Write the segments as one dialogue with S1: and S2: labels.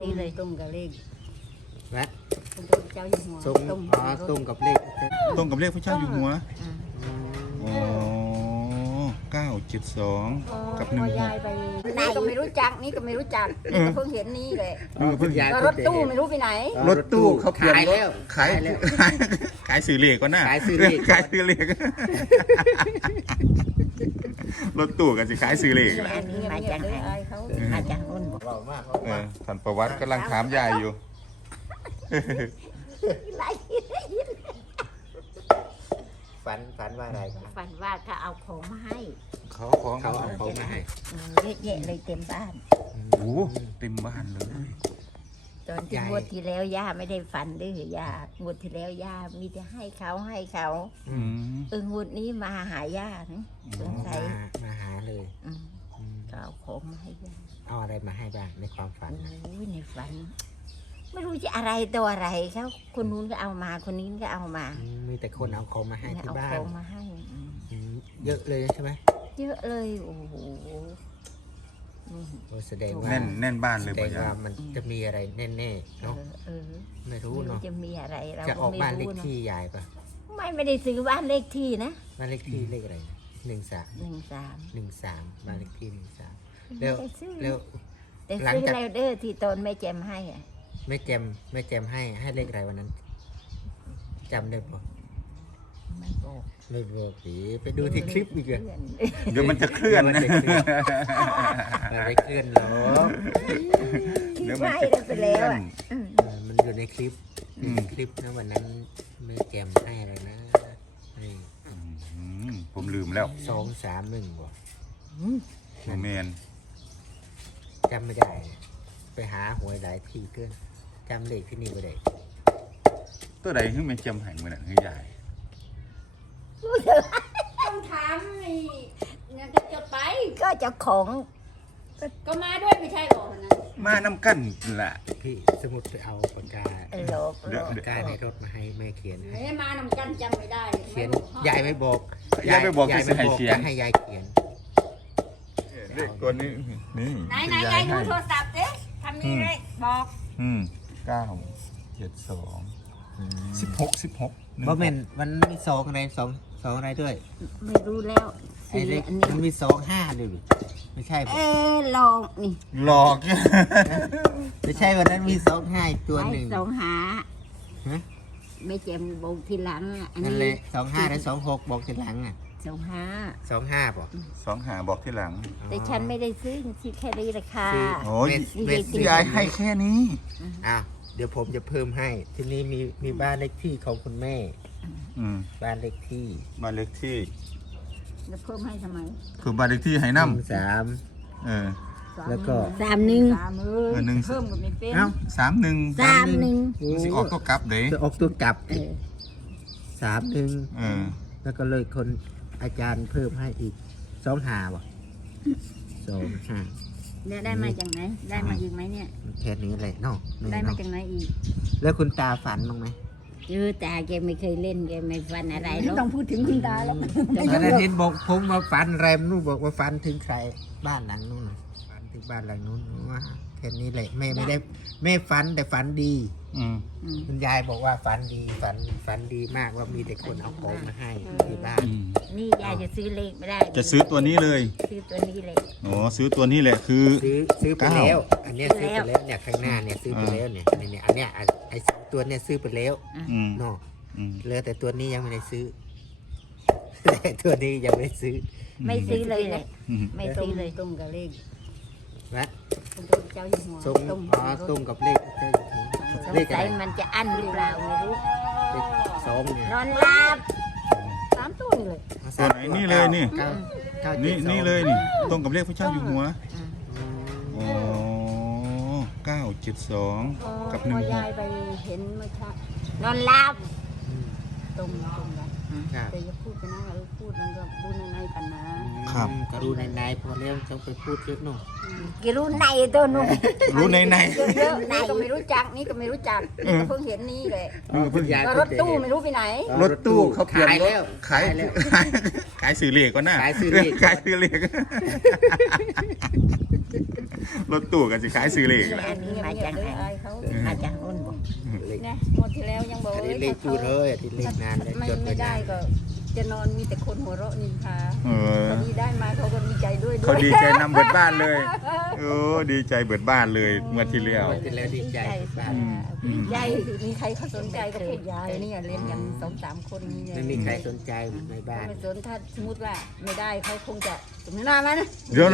S1: นี่เลยตรงกับเลข
S2: และ
S1: ตรงกับเจ้าอยู่หัว
S2: ตรงกับเลข
S3: ตรงกับเลขพระเจ้าอยู่หัวอ๋อ972กับ
S1: พอยายไปนี่ก็ไม่รู้จักนี่ก็ไม่รู้จักนี่ก็เพิ่งเห็นนี่แหละ
S2: เพิ่งย้าย
S1: ก็รถตู้ไม่รู้ไปไหน
S3: รถตู้เขาเปลี่ยน
S2: ขายแล้ว
S3: ขายสื่อเลขก็น่า
S2: ขายสื่อเลข
S3: ขายสื่อเลขรถตู้กันสิขายสื่อเลข
S1: อันนี้มาจากไหนเขามาจากนู่นบอก
S3: ท่านประวัติกำลังถามยายอยู่
S2: ฝันว่าอะไรครับ
S1: ฝันว่าเขาเอาของมาให้
S3: เขาของ
S2: เขาเอาของมาให้
S1: เยอะแยะเลยเต็มบ้าน
S3: โอ้เต็มบ้านเลย
S1: ตอนที่งวดที่แล้วย่าไม่ได้ฝันดื้อย่างวดที่แล้วย่ามีแต่ให้เขา
S3: อืม
S1: งวดนี้มาหาย่านะสงสัย
S2: มาหาเลย
S1: ก็เอาของมาให้ย่า
S2: เอาอะไรมาให้บ้างในความฝันนะ
S1: โอ้ยในฝัน ไม่รู้จะอะไรตัวอะไรเขาคนนู้นก็เอามาคนนี้ก็เอามา
S2: มีแต่คนเอาของมาให้ที่
S1: เอา
S2: บ้า
S1: ข
S2: น
S1: องมาให้
S2: เยอะเลยใช่ไหม
S1: เยอะเลยโอ้โหนี่
S2: แสดงว่า
S3: แน่นบ้านเลย
S2: แสด
S3: ป่ะ
S2: ง
S3: ยา
S2: ว่ามันจะมีอะไรแน่ๆเนาะ ไม่รู้
S1: ไม่รู้
S2: เนาะ
S1: จะมีอะไรเรา
S2: จะอ
S1: ก็
S2: อก
S1: ไม่
S2: บ้านเล
S1: รู้
S2: ข
S1: เนอะ
S2: ที่ยายปะ
S1: ไม่ได้ซื้อบ้านเลขที่นะ
S2: บ้านเลขที่เลขอะไร13
S1: 13
S2: บ้านเลขที่13
S1: ไม่ได้ซื้อ
S2: แล้ว
S1: แต่
S2: หลัง
S1: ซื้อ
S2: จาก
S1: ไรเดอร์ที่ตนแม่แจมให้อ่ะ
S2: แม่แจมให้เลขอะไรวันนั้นจำได้ปะ
S1: ไม่บอก
S2: ไม่บอกสิไปดูที่คลิปอีกอะ
S3: เดี๋ยวมันจะเคลื่อน
S2: มัน
S3: นะ
S2: จะเคลื่อนมันไม่เคลื่อนหรอก
S3: เดี๋ยว
S1: ไม่
S3: มันจะ
S1: ได้ไปแล้วอ่ะ
S2: มันอยู่ในคลิปคลิปนะวันนั้นแม่แจมให้อะไรนะให้
S3: ผมลืมแล้ว
S2: 231บ่
S3: โมเมน
S2: จำไม่ได้ ไปหาหวยหลายที่เกินจำเลขที่นี่ไม่ได้
S3: ตัวใดที่มันจำหายเมื่อนั้นให้ยาย
S4: ต้องถามนี่เนี่ยจะไป
S1: ก็เจ้าของ
S4: ก็มาด้วยไม่ใช่หรอนะ
S3: มาน้ำกั้นล่ะ
S2: พี่สมุดไปเอาปากกา
S1: โลก
S3: เดี๋ยว
S2: ปากกาในรถมาให้แม่เขียนให้
S4: ไม่มานำกันจำไม่ได้
S2: เขียนยายไม่บอก
S3: ยายไม่บอก
S2: ยาย
S3: จะ
S2: ไม่
S3: ให้
S2: บอก
S3: เขียน
S2: จะให้ยายเขียน
S3: เลขตัวนี้นี่
S4: ไหนไหนยายดูโทรศัพท์สิทำมีเลขบอก
S3: 972 16
S2: บ่แม่นมันมีสองอะไรสองอะไรด้วย
S1: ไม่รู้แล้ว
S2: ไอ้เลข
S1: อันนี้
S2: มันมี25ด้วยไม่ใช่ปะ
S1: ลองนี่
S3: หลอก
S2: ไม่ใช่วันนั้นมี25อีกตัวหนึ่ง
S1: สองหา
S2: ฮะ
S1: ไม่เจ็มบอกทีหลังอ่ะอัน
S2: นั่น
S1: นี้
S2: เลย25และ26บอกทีหลังอ่ะ
S1: 25
S2: 25ป่ะ
S3: 2หาบอกที่หลัง
S1: แต่ฉันไม่ได้ซื้อที่แค่นี้ราคา
S3: โอ้ย
S2: เวส
S3: ยายให้แค่นี้
S2: อ้าวเดี๋ยวผมจะเพิ่มให้ ทีนี้มีบ้านเลขที่ของคุณแม่ บ้านเลขที่
S3: บ้านเลขที่
S1: แล้วเพิ่มให้ทำไม
S3: คือบ้านเลขที่ให้น้ำ
S2: 3
S3: เออ
S2: แล้วก็
S1: 31
S4: สามหนึ่งเพิ่มก็ไม่เป็น
S2: เอ้า
S3: 31
S1: 31
S3: มันสิออกตัวกลับเด้
S2: จะออกตัวกลับ 31
S3: เออ
S2: แล้วก็เลยคนอาจารย์เพิ่มให้อีก25ป่ะ25
S1: เนี่ยได้มาจากไหน ได้มาอีกไหมเนี่ย
S2: แค่นี้แหละเนาะ
S1: ได้มาจากไหนอีก
S2: แล้วคุณตาฝันบ้างไหม
S1: ตาแกไม่เคยเล่นแกไม่ฟันอะไรหร
S4: ไม่
S1: อก
S4: ต้องพูดถึงคุณตาแล้ว
S2: วันนั้นเห็นบอกผมมาฝันแรมนู่นบอกว่าฝันถึงใครบ้านหลังนู้นน่ะฝันถึงบ้านหลังนู้นว่าแค่นี้แหละแม่ไม่ได้แม่ฝันแต่ฝันดี
S3: อืม
S2: คุณยายบอกว่าฝันดีฝันดีมากว่ามีแต่คนเอาของมาให้ที่บ้าน
S1: นี่ยายจะซื้อเลขไม่ได้
S3: จะซื้อตัวนี้เลย
S1: ซื้อตัวนี้เลย
S3: อ๋อซื้อตัวนี้แหละคือ
S2: ซื้อไปแล้ว อันเนี้ยซื้อไปแล้วเนี่ยข้างหน้าเนี่ยซื้อไปแล้วเนี่ยเนี่ยอันเนี้ยไอ้สองตัวเนี่ยซื้อไปแล้ว
S3: อืม
S2: เนาะ
S3: อืม
S2: เหลือแต่ตัวนี้ยังไม่ได้ซื้อ แต่ตัวนี้ยังไม่ได้ซื้อ
S1: ไม่ซื้อเลยเลย
S3: อืม
S1: ไม่ซื้อเลย
S4: ตรงกับเลข
S2: นะ
S4: ตรงกับเจ้าอยู่หัว
S2: ตรงกับเลข
S1: สง
S2: เลขอะ
S1: สั
S2: ไร
S1: ยมันจะอั้นหรือเปล่าไม่รู้
S2: เลข2เนี่ย
S1: นอนหลับ
S4: สามตัวเลย
S3: ตัวไหนนี่เลยนี่
S2: 9
S3: นี่
S2: 7
S3: นี่เลยนี่ ตรงกับเลขพระเจ้าอยู่หัวอ๋อ972 กับ
S4: พอยายไปเห็นเมื่อเช้าน
S1: อนหลับ
S4: ตรงกัน
S2: ครับ
S4: แต่อย่าพูดไปนะพูดมันก็ดูในกันนะ
S2: กรุณานายพอแล้วต้องไปพูดเยอะหน่อย
S1: กิรู้ในตัวนุ่ม
S3: รู้ใน
S4: เยอะๆนี่ก็ไม่รู้จักนี่ก็ไม่รู้จักนี่ก็เพิ่งเห็นนี่แหละ
S3: เพิ่ง
S4: ก็รถตู้ไม่รู้ไปไหน
S3: รถตู้เขาเปลี่ยน
S2: ขาย
S3: รถ
S2: แล้ว
S3: ขายขายสื่อเลขก็น่า
S2: ขายสื่อเลข
S3: ขายสื่อเลขรถตู้กันสิขายซื้อเลขแหละ
S1: อันนี้มาจากไหน
S4: อายเขา
S1: มาจากนู่นบอก
S2: เลข
S4: เนี่ยงวดที่แล้วยังบอก
S2: อันนี้เลขพูดเฮ้ยที่เลขนานเลย
S4: ไม่
S2: จดไว้
S4: ไม่ได้
S2: นาน
S4: ก็จะนอนมีแต่คนหัวเราะนินทา
S3: เออ
S4: พอดีได้มาเขาก็ดีใจด้วย
S3: เขาดีใจนำเบิดบ้านเลยโอ้ดีใจเบิดบ้านเลยเมื่อที่แล้ว
S2: ที่แล้วดีใจบ้าน
S4: ยายมีใครเขาสนใจก็พูดยายเนี่ยเล่นกัน2-3 คนเนี่ย
S2: ไม่มีใครสนใจในบ้าน
S4: ไม่สนถ้าสมมติว่าไม่ได้เขาคงจะสมน้ามันนะ
S3: เดี๋ยวนะ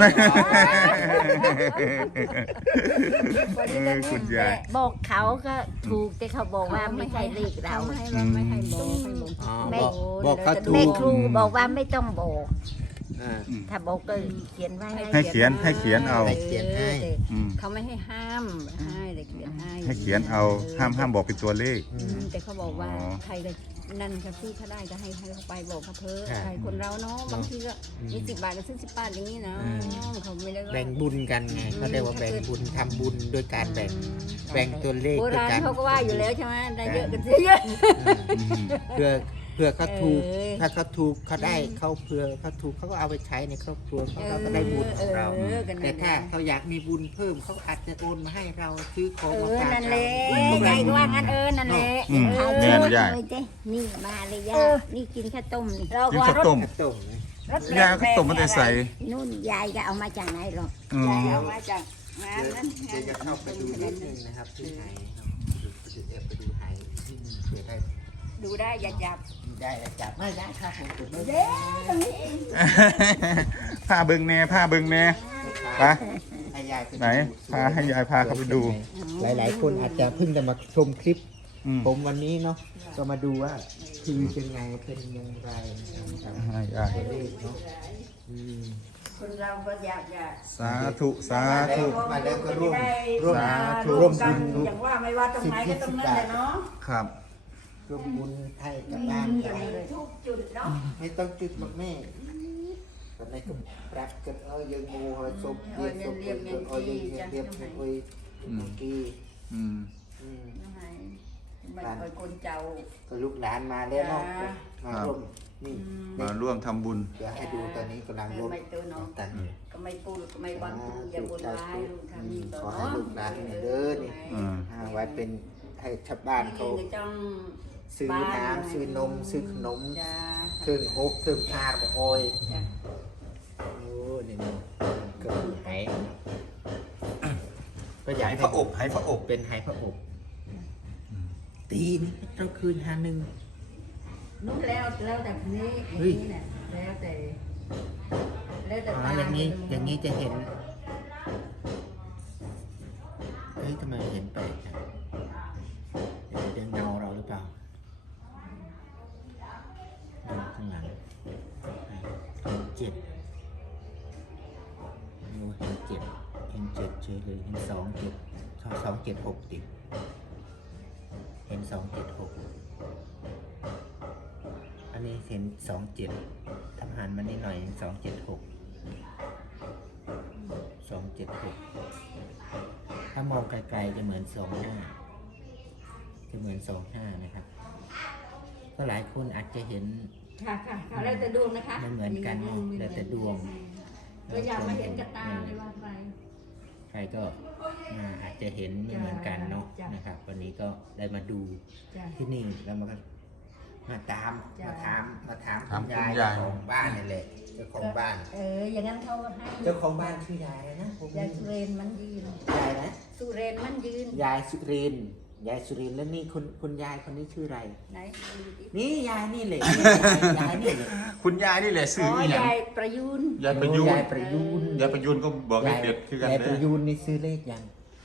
S4: วันนี้ก็
S3: คุณยาย
S1: บอกเขาก็ถูกแต่เขาบอกว่าไม่ใช่เลขเรา
S4: ไม่ให้เราไม่ให้บอกให้บอก
S2: อ๋อ
S1: แม่
S2: บอกเขาถู
S1: แม่
S2: ก
S1: ครูบอกว่าไม่ต้องบอก
S2: อ่า
S1: ถ้าบอกก็เขียนไว้
S3: ให้เขียนเอา
S2: ให้เขียนให้
S3: อืม
S4: เขาไม่ให้ห้ามให้เลยเขียนให้
S3: ให้เขียนเอาห้ามบอกเป็นตัวเลข
S4: แต่เขาบอกว่า
S3: อ๋อ
S4: ใครก็นั่นก็ซื้อเขาได้ก็ให้เขาไปบอกเขาเพิ่ม
S2: ครับ
S4: ใครคนเราเนาะบางทีก็มี10 บาทก็ซื้อ10 บาทอย่างนี้นะเขาไม่ได้ว่า
S2: แบ่งบุญกันไงเขาเรียกว่าแบ่งบุญทำบุญด้วยการแบ่งตัวเลข
S4: โบ
S2: ด้วย
S4: ราณ
S2: กัน
S4: เขาก็ว่าอยู่แล้วใช่ไหมได้เยอะก็ซื้อเยอะ
S2: เพื่อเขาถูก
S4: เออ
S2: ถ้าเขาถูกเขาได้เขาเพื่อเขาถูกเขาก็เอาไปใช้ในครอบครัวเขาก็ได้บุญของเรา
S4: กัน
S2: แต่ถ้าเขาอยากมีบุญเพิ่มเขาอาจจะโอนมาให้เราซื้อของมาฝาก
S4: นั่น
S2: เรา
S4: แหละยายก็ว่างั้นนั่นแหละ
S3: อืม
S1: เขา
S3: แม่นยาย
S1: เลยเจ้นี่มาเลยย่านี่กินข้าวต้มนี่
S4: เรา
S3: กิน
S4: ว่า
S3: ข้าว
S4: รถ
S3: ต้ม
S2: ต้มนะ
S3: ยาข้าวต้มมันได้ใส่
S1: นู่นยายก็เอามาจากไหนหรอก
S3: อืม
S4: ยายเอามาจากงานนั้น
S2: เดี๋ยวจะเข้าไปดูนิดนึงนะครับที่ไหนไปดูไหที่นี่เผื่อได้
S4: ดูได้อย่าจับ
S2: ได้จับไม่ได้ครับผมจุดไม่
S4: เด้ตรงนี้เอง
S3: ผ้าเบิงแน่ผ้าเบิงแน่ไป
S2: ให้ยายปดู
S3: ไหนพาให้ยายพาเขาไปดู
S2: หลายๆ คนอาจจะเพิ่งจะมาชมคลิป
S3: อืม
S2: ผมวันนี้เนาะก็มาดูว่าคือเป็นไงเป็นอยังไงนะครับ
S3: ให้ยาย
S2: ตัวเลขเนาะอืม
S4: คนเราก็อยากจะ
S3: สาธุสาธุ
S2: มาแล้วก็ร่วม
S3: สาธุ
S2: ร่วม
S4: กั
S2: บุ
S4: น
S2: ญ
S4: อย่างว่าไม่ว่าตรงไหนก็ตรงนั้นแหละเนาะ
S3: ครับ
S2: ร่วมบุญให้กับบ้านเรา
S4: ทุกจุดเนาะ
S2: ไม่ต้องจุดหรอกแม่ตอนนี้ก็ปรับกันยังงูหอยศพเรียบศพเรียบยังเรียบเอ้ยเมื่อกี้
S3: อืม
S2: อืม
S4: ไม่เคยคนเจ้า
S2: ก็ลูกหลานมาแล้วเนาะ
S4: จ้า
S2: มาร่วมนี่
S3: มาร่วมทำบุญ
S2: เดี๋ยวให้ดูตอนนี้กำลังร่วม
S4: ไม่ตัวเนาะ
S2: กัน
S4: ก็ไม่ปูก็ไม่วันปูอย่าบนไว้ลูกทำนี่ต่อ
S2: ขอให้
S4: เนาะ
S2: ลูกหลานเนี่ยเด้อนี่
S3: อืม
S2: ไว้เป็นให้ชาวบ้านเขา
S4: นี่จัง
S2: ซื้อน้ำซื้อนมซื้อขนม
S4: จ้า
S2: เครื่องฮกเครื่องพาก็โอย
S4: จ้า
S2: โอ้นี่ก็คือไหก็อยาก
S3: ให้
S2: ให้
S3: พระอบให้พระอบ
S2: เป็นไหพระอบตีนเราคืนหาหนึ่ง
S4: นู้นแล้วแต่นี้
S2: เฮ้ย
S4: นี่น่ะแล้วแต่แล้วแต่
S2: อ๋อ
S4: ตา
S2: อย่างนี้จะเห็นเฮ้ยทำไมเห็นแปลกจังเดี๋ยวเงาเราหรือเปล่าดูข้างหลังเห็นเจ็ดดูเห็นเจ็ดเห็นเจ็ดเฉยเลยเห็น2 7 6ติดเห็น2 7 6อันนี้เห็น27ทำหันมานิดหน่อย2 7 6 ถ้ามองไกลๆจะเหมือน25จะเหมือน25นะครับก็หลายคนอาจจะเห็น
S4: ค่ะแล้วแต่ดวงนะคะ
S2: ไม่เหมือนกันเนอะแล้วแต่ดวง
S4: ก็อยากมาเห็นกับตาเลยว่าไป
S2: ใครก็อาจจะเห็นไม่เหมือนกันเนาะ
S4: จ้ะ
S2: นะครับ วันนี้ก็ได้มาดู
S4: จ้า
S2: ที่นี่แล้วมาถาม
S3: ถาม
S2: คุณยาย
S3: คุณยาย
S2: เจ้าของบ้านนี่แหละเจ้าของบ้าน
S4: อย่างนั้นเขาก็ให้
S2: เจ้าของบ้านชื่อยายอะไรนะผม
S4: ยายสุเรนมันยืน
S2: ยายนะ
S4: สุเรนมันยืน
S2: ยายสุรินทร์แล้วนี่คุณยายคนนี้ชื่ออะไร
S4: ไหนดูดิ
S2: นี่ยายนี่แหละยายนี่แหละ
S3: คุณยายนี่แหละซื้ออีหยัง
S4: ยายประยุน
S3: ยายประยุน
S2: ยายประยูน
S3: ยายประยุนก็บอกให้เด็ดคือกัน
S2: ยาย
S3: เล
S2: ประ
S3: ย
S2: ยูนนี่ซื้อเลขยัง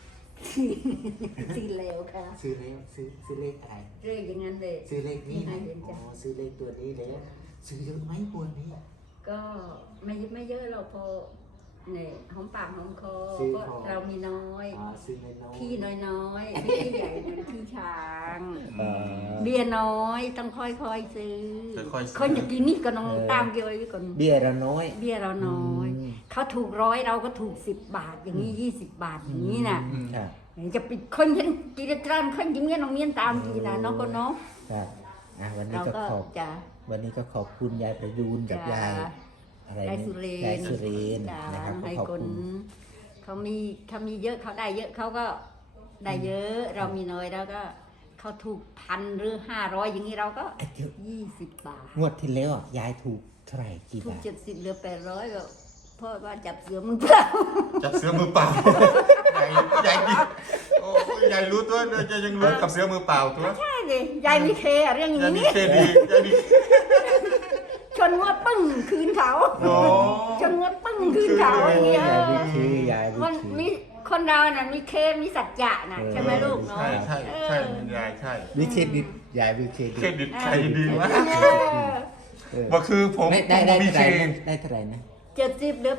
S4: สีเลวค่ะ
S2: ซื้อเลขซื้อเลขอะไร
S4: เรียกอย่างนั้นเลย
S2: ซื้อเลขนี้นะ
S4: ที่ไหนเห็นจ้ะ
S2: อ๋อซื้อเลขตัวนี้แล้วซื้อเยอะไหมปวดนี้
S4: ก็ไม่เยอะเราพอเนี่ยหอมปากหอมคอ
S2: ซื้อ
S4: ก็
S2: พอ
S4: เรามีน้อย
S2: อ๋อซื้อน้อย
S4: พี่น้อยๆพี่ใหญ่เป็นพี่ช้าง
S2: เออ
S4: เบียร์น้อยต้องค่อยๆซื้อ
S3: ค่อยๆซื้อ
S4: คนจะกินนี่ก็น้องตามเกี่ยวไว้ก่อน
S2: เบี้ยเราน้อย
S4: เบี้ยเราน้อย เขาถูก100เราก็ถูก10 บาท อย่างนี้20 บาทอย่างนี้น่ะ
S2: ครับ
S4: จะปิดคนฉันกินตรานคนยิ้มเงี้ยน้องเมียนตามกินนะน้องก็เนาะ
S2: ครับวันนี้
S4: เรา
S2: ก็
S4: ก็
S2: วันนี้ก็ขอบคุณยายประยูนกับ
S4: จ้ะ
S2: ยายอะไร
S4: ยาย
S2: นี่
S4: สุเรน
S2: ยายสุเรน
S4: จ้า
S2: นะครับก็
S4: ให้
S2: ขอบ
S4: คน
S2: คุณ
S4: เขามีเยอะเขาได้เยอะเขาก็ได้เยอะ เรามีน้อยแล้วก็เขาถูก1,000หรือ500อย่างนี้เราก็20 บาท
S2: งวดที่แล้วอ่ะยายถูกเท่าไหร่กี่
S4: ถูก
S2: บาท
S4: 70เหลือ800ก็เพราะว่าจับเสือมึงเปล่า
S3: จับเสือมือเปล่า ใหญ่ดิโอ้ใหญ่รู้ตัวเลยจะยังรู้กับเสือมือเปล่าตัว
S4: ใช่ดิยายมีเคอะเรื่อง
S3: ยายมี
S4: นี้
S3: เคดียายมี
S4: ชนงวดปึ้งคืนเขา
S3: โอ้
S4: ชนงวดปึ้งคืนเขาอย่างเงี้ย
S2: ยายวิคียายวิ
S4: มัน
S2: คี
S4: มีคนเราน่ะมีเคมีสัจจะน่ะใช่ไหมลูกเนาะ
S3: ใช่ใช่ยายใช่
S2: วิเครดิตยายวิเครดิ
S3: เคร
S2: ต
S3: ดิตใครดีมาก
S2: เออ
S3: ว่าคือผม
S2: ได้
S3: มี
S2: เท่า
S3: เค
S2: ไหร่นะได้เท่าไหร่นะ
S4: 70เหลือ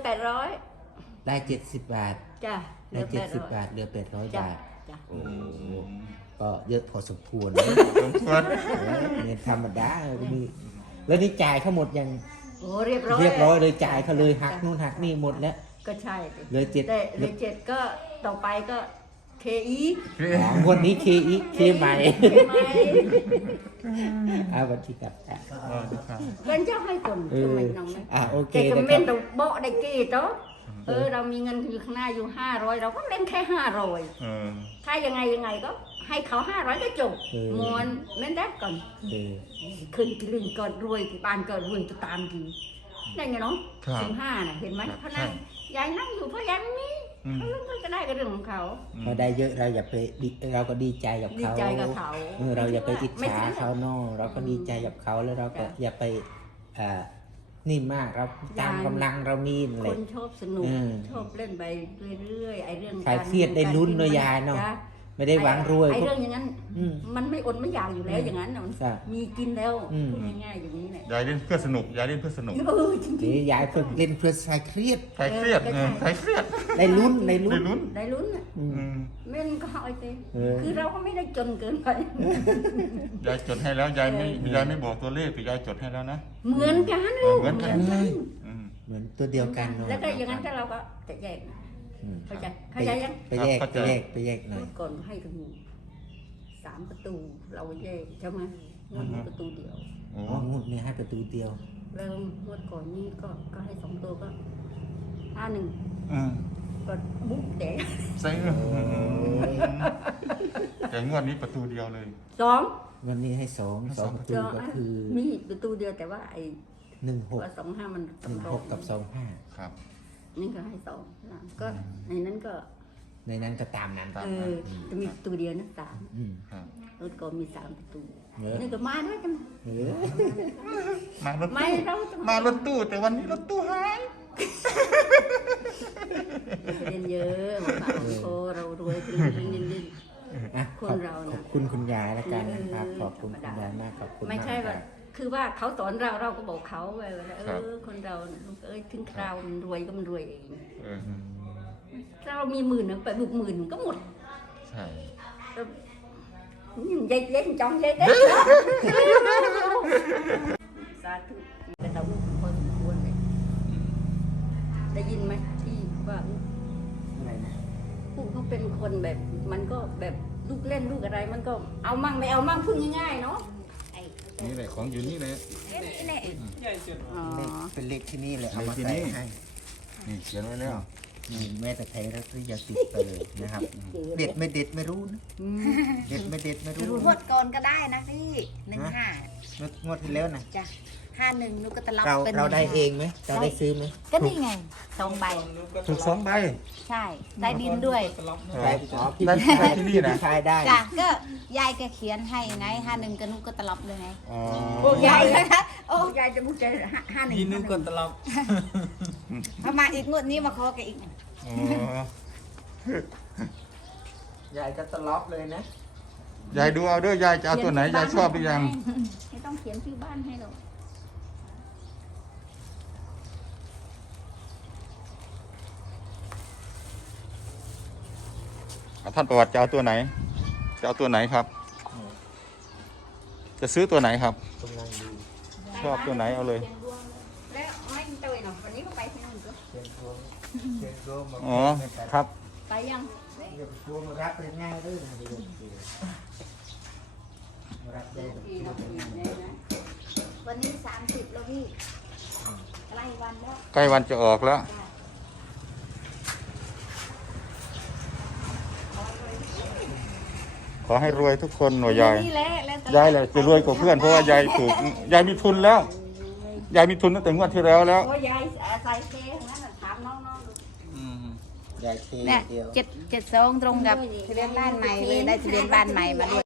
S4: 800
S2: ได้70 บาท
S4: จ้ะเหลื
S2: ได้
S4: อ
S2: 70 บาทเหลือ800
S4: จ้ะ
S2: บาท
S4: จ้ะ
S2: โอ้ก็เยอะพอสมควรนะ
S3: สมควร
S2: เนี่ยธรรมดามีแล้วนี่จ่ายเขาหมดยัง
S4: โอ้เรียบร้อย
S2: เรียบร้อยเลยจ่ายเขาเลยหักนู่นหักนี่หมดแล้ว
S4: ก็ใช่สิ
S2: เหลือ7
S4: ได้เหลือ7ก็ต่อไปก็เคอี
S2: อ๋องวดนี้เคอีกเคใหม่
S4: ไหม
S2: เอาวันที่กลับอ่ะ
S4: เงินเจ้าให้คน
S2: เอ
S4: ทำ
S2: อ
S4: ไมน้องไหม
S2: โอเค
S4: แต่ก็
S2: นะค
S4: เม่
S2: รั
S4: น
S2: บ
S4: เราโบะได้กี่โต๊ะเรามีเงินอยู่ข้างหน้าอยู่500เราก็เล่นแค่500
S3: เออ
S4: ถ้ายังไงก็ให้เขา500ก็จบมวนเล่นได้ก่อน
S2: เออ
S4: ขึ้นกี่ลึงก็รวยกี่บ้านก็รวยจะตามกี่ได้ไงน้อง
S3: ครับ
S4: 15น่ะเห็นไหม
S3: ครับ
S4: เพราะนั่งยายนั่งอยู่เพราะยายไม่มี
S3: อืม
S4: เขาเล่นก็ได้ก็เรื่องของเขา
S2: พอได้เยอะเราอย่าไปเราก็ดีใจกับ
S4: ดี
S2: เขา
S4: ใจกับเขา
S2: เราอย่าไปอิจ
S4: ไม่
S2: ฉา
S4: ใช่
S2: เขาเนอะเราก็ดีใจกับเขาแล้วเราก็อย่าไปนี่มากเราตามกำลังเรามีนั่น
S4: ค
S2: แหละ
S4: นชอบสนุก
S2: อืม
S4: ชอบเล่นไปเรื่อยๆไอ้เรื่อง
S2: ใครเครียดได้ลุ้นเนอะยายเนอะ
S4: จ้
S2: ไม่ได้หวังรวย
S4: ไอ้เรื่องอย่างนั้น
S2: อืม
S4: มันไม่อดไม่อยากอยู่แล้วอย่างนั้นน่ะมัน
S2: ครับ
S4: มีกินแล้ว
S2: อืม
S4: พูดง่ายๆอย่างนี้แหละ
S3: ยายเล่นเพื่อสนุกยายเล่นเพื่อสนุก
S4: จริง
S2: นี่ยายเพิ่งเล่นเพื่อคลายเครียด
S3: ใครเครียดใครเครียด
S2: ได้ลุ้นได้ลุ้
S3: ได้
S2: น
S3: ลุ้น
S4: ๆได้ลุ้นน่ะ
S2: อืม
S3: อืม
S4: เม่นก็เอาไป
S2: เออ
S4: คือเราก็ไม่ได้จนเกินไป
S3: ยายจดให้แล้วยายไม่บอกตัวเลขแต่ยายจดให้แล้วนะ
S4: เหมือนกันลูก
S3: เหมือนกัน อืม
S2: เหมือนตัวเดียวกันเนอะ
S4: แล้วก็อย่างนั้นก็เราก็จะแยก
S2: อืม
S4: เข้าใจยัง
S2: ไปแยก
S3: เข้า
S2: ไป
S3: ใจ
S2: แยกไปแยกหน่อย
S4: เมื่อก่อนให้ถึง3 ประตูเราแยกใช่ไหมงวดนี้ประตูเดียว
S3: โอ้
S2: อ๋องวดนี้ให้ประตูเดียว
S4: แล้วงวดก่อนนี้ก็ให้2 ตัวก็51
S3: อืม
S4: ก็บุ๊กแดง
S3: ใส่แต่งวดนี้ประตูเดียวเลย
S4: 2
S2: วันนี้ให้สองประตูก็คือ
S4: มีประตูเดียวแต่ว่าไอ้
S2: 16
S4: ว่า25มัน
S2: 16กับ25
S3: ครับ
S4: นี่ก็ให้2ก็ในนั้นก็
S2: ในนั้นก็ตามนั้น
S4: จะมีประตูเดียวนะ3
S2: อืม
S3: ครับ
S4: รถก่อนมี3 ประตู
S2: เยอะ
S4: นี่ก็มาด้วยกัน
S2: เออ
S3: มารถ
S4: ไม่
S3: ตู้
S4: เราต้อง
S3: มารถตู้แต่วันนี้รถตู้หาย
S4: เรียนเยอะมาฝากโคเรารวยขึ้นนิด
S2: อ่ะ
S4: คนเราน่ะ
S2: ขอบคุณคุณยายแล้วกันนะครับ ขอบคุณ
S4: ธรรม
S2: คุ
S4: ดา
S2: ณยายมากขอบคุณ
S4: ไม่ใช่
S2: ก
S4: ว่า
S2: ครับ
S4: คือว่าเขาสอนเราก็บอกเขาไปว่าคนเราลูกถึงคราวมันรวยก็มันรวยเอง
S3: เออ
S4: ถ้าเรามี10,000นึงไปบุก10,000มันก็หมด
S3: ใช่
S4: ยายจ้องยายเด็กสาธุแต่เราพอสมควรเลยได้ยินไหมที่ว่า
S2: อะไรนะ
S4: ผู้เขาเป็นคนแบบมันก็แบบลูกเล่นลูกอะไรมันก็เอามั่งไม่เอามั่งพูดง่ายๆเนาะ
S3: นี่แหละของอยู่นี่เลย
S4: อ๋อ
S2: เป็นเลขที่นี่เลยเอามา
S3: เลขที่
S2: ใส่
S3: นี่
S2: ให้
S3: นี่เขียนไว้แล้ว
S2: นี่แม่แต่ไทยรัฐวิทยาติดไปเลยนะครับ เด็ดไม่เด็ดไม่รู้นะเด็ดไม่เด็ดไม่รู้
S5: งวดก่อนก็ได้นะพี่15
S2: งวดที่แล้วนะ
S5: จ้ะ51นุกก็ตลับ
S2: เรา
S5: เป็น
S2: เราได้เองไหมเราได้ซื้อไหม
S5: ก็นี่ไง2 ใบ
S3: ถูก2 ใบ
S5: ใช่ ได้ดินด้วย
S2: ได้อ๋อพี่
S3: ได้
S2: ชาย
S3: ที่นี่นะ
S2: พี่ชายได้
S5: จ้ะก็ยายแกเขียนให้ไง51ก็นุกก็ตลับเลยไง
S2: อ๋อ
S4: โอ้ยาย
S5: โอ้
S4: ยายจะมุกใจ51
S6: ยีนึงคนตลอด
S5: พอมาอีกงวดนี้มาขอแกอีก
S3: อ๋อย
S2: ายก็ตลอดเลยนะ
S3: ยายดูเอาเด้อยายจะเอาตัวไหนยายชอบหรือยัง
S4: ไม่ต้องเขียนชื่อบ้านให้หรอก
S3: ท่านประวัติจะเอาตัวไหน จะเอาตัวไหนครับ จะซื้อตัวไหนครับ
S2: กำลังดู
S3: ชอบตัวไหนเอาเลย
S4: แล้วไม่เจอหรอกวันนี้ก็ไปที่นู่นก็
S2: เชิญรวมเชิญรวมมา
S3: อ๋อ ครับ
S4: ไปยัง
S2: เดี๋ยวรวมมารับเป็นง่ายด้วยนะเดี๋ยวมารับได้แบบ
S4: ที่เราไปอยู่ในนะ
S5: วันนี้30แล้วพี่ใกล้วันแล้ว
S3: ใกล้วันจะออกแล้ว
S5: จ
S3: อให้รวยทุกคนหน่อยยาย
S5: นี่แหละแล้วแต่
S3: ยายแหละจะรวยกว่าเพื่อนเพราะว่ายายถูกยายมีทุนแล้วยายมีทุนตั้งแต่งวดที่แล้วแล้ว
S4: โอ้ยายใส่เทนั่นน่ะถามน้องๆดู
S2: ยายเท
S5: เนี่ย
S2: เดียว
S5: 772ตรงกับทะเบียนบ้านใหม่เลยได้ทะเบียนบ้านใหม่มาด้วย